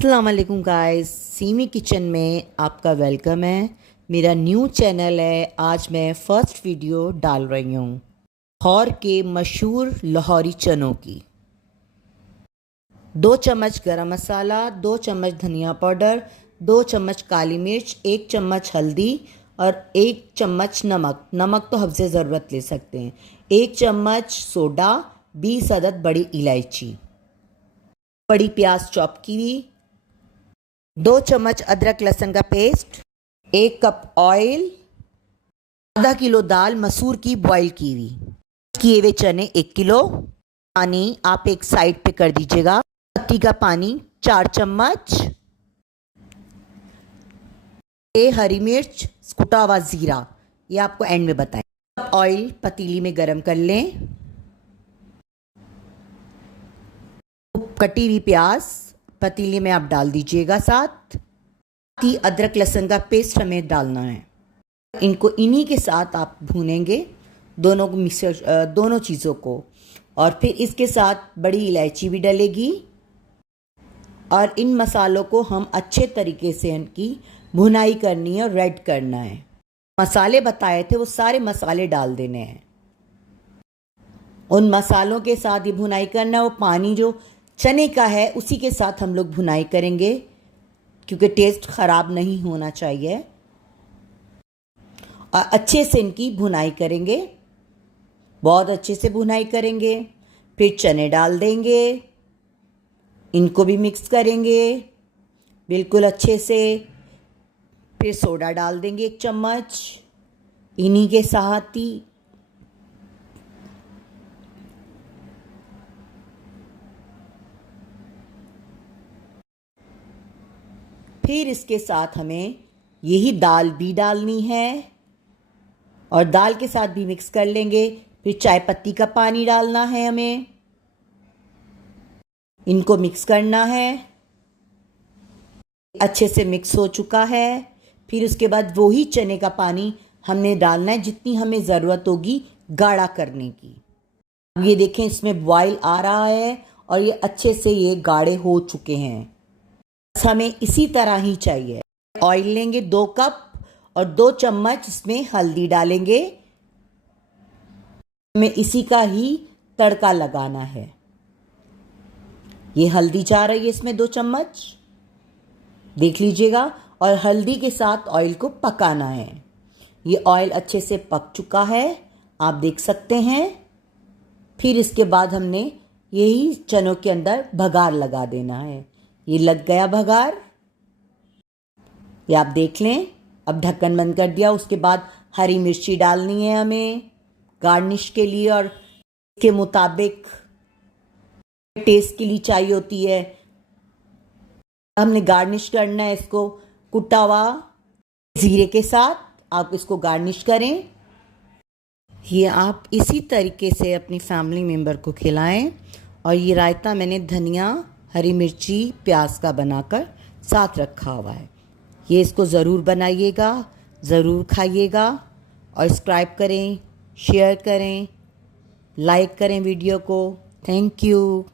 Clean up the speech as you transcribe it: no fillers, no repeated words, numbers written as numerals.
अस्सलाम वालेकुम guys, semi kitchen में आपका वेलकम है। मेरा न्यू चैनल है। आज मैं फ़र्स्ट वीडियो डाल रही हूँ लाहौर के मशहूर लाहौरी चनों की। 2 चम्मच गरम मसाला, 2 चम्मच धनिया पाउडर, 2 चम्मच काली मिर्च, 1 चम्मच हल्दी और 1 चम्मच नमक। नमक तो हफ्ज़े ज़रूरत ले सकते हैं। 1 चम्मच सोडा, 20 अदद बड़ी इलायची, बड़ी प्याज चॉप की हुई, 2 चम्मच अदरक लहसुन का पेस्ट, 1 कप ऑयल, आधा किलो दाल मसूर की बॉईल की हुई, किए हुए चने 1 किलो, पानी आप एक साइड पे कर दीजिएगा। पत्ती का पानी 4 चम्मच, हरी मिर्च, कुटा हुआ ज़ीरा, ये आपको एंड में बताएं। ऑयल पतीली में गरम कर लें। कटी हुई प्याज पतीले में आप डाल दीजिएगा। साथ ही अदरक लहसुन का पेस्ट हमें डालना है। इनको इन्हीं के साथ आप भूनेंगे, दोनों चीज़ों को। और फिर इसके साथ बड़ी इलायची भी डलेगी और इन मसालों को हम अच्छे तरीके से इनकी भुनाई करनी है और रेड करना है। मसाले बताए थे वो सारे मसाले डाल देने हैं। उन मसालों के साथ ही भुनाई करना। वो पानी जो चने का है उसी के साथ हम लोग भुनाई करेंगे, क्योंकि टेस्ट ख़राब नहीं होना चाहिए। और अच्छे से इनकी भुनाई करेंगे, बहुत अच्छे से भुनाई करेंगे। फिर चने डाल देंगे, इनको भी मिक्स करेंगे बिल्कुल अच्छे से। फिर सोडा डाल देंगे 1 चम्मच इन्हीं के साथ ही। फिर इसके साथ हमें यही दाल भी डालनी है और दाल के साथ भी मिक्स कर लेंगे। फिर चाय पत्ती का पानी डालना है हमें, इनको मिक्स करना है। अच्छे से मिक्स हो चुका है। फिर उसके बाद वही चने का पानी हमने डालना है जितनी हमें ज़रूरत होगी गाढ़ा करने की। ये देखें, इसमें बॉयल आ रहा है और ये अच्छे से ये गाढ़े हो चुके हैं। हमें इसी तरह ही चाहिए। ऑयल लेंगे 2 कप और 2 चम्मच इसमें हल्दी डालेंगे। हमें इसी का ही तड़का लगाना है। ये हल्दी जा रही है इसमें 2 चम्मच, देख लीजिएगा। और हल्दी के साथ ऑयल को पकाना है। ये ऑयल अच्छे से पक चुका है, आप देख सकते हैं। फिर इसके बाद हमने यही चनों के अंदर भगार लगा देना है। ये लग गया भगार, ये आप देख लें। अब ढक्कन बंद कर दिया। उसके बाद हरी मिर्ची डालनी है हमें गार्निश के लिए, और इसके मुताबिक टेस्ट के लिए चाहिए होती है। हमने गार्निश करना है इसको कुटा हुआ ज़ीरे के साथ। आप इसको गार्निश करें। ये आप इसी तरीके से अपनी फैमिली मेम्बर को खिलाएं। और ये रायता मैंने धनिया, हरी मिर्ची, प्याज का बनाकर साथ रखा हुआ है। ये इसको ज़रूर बनाइएगा, ज़रूर खाइएगा। और सब्सक्राइब करें, शेयर करें, लाइक करें वीडियो को। Thank you.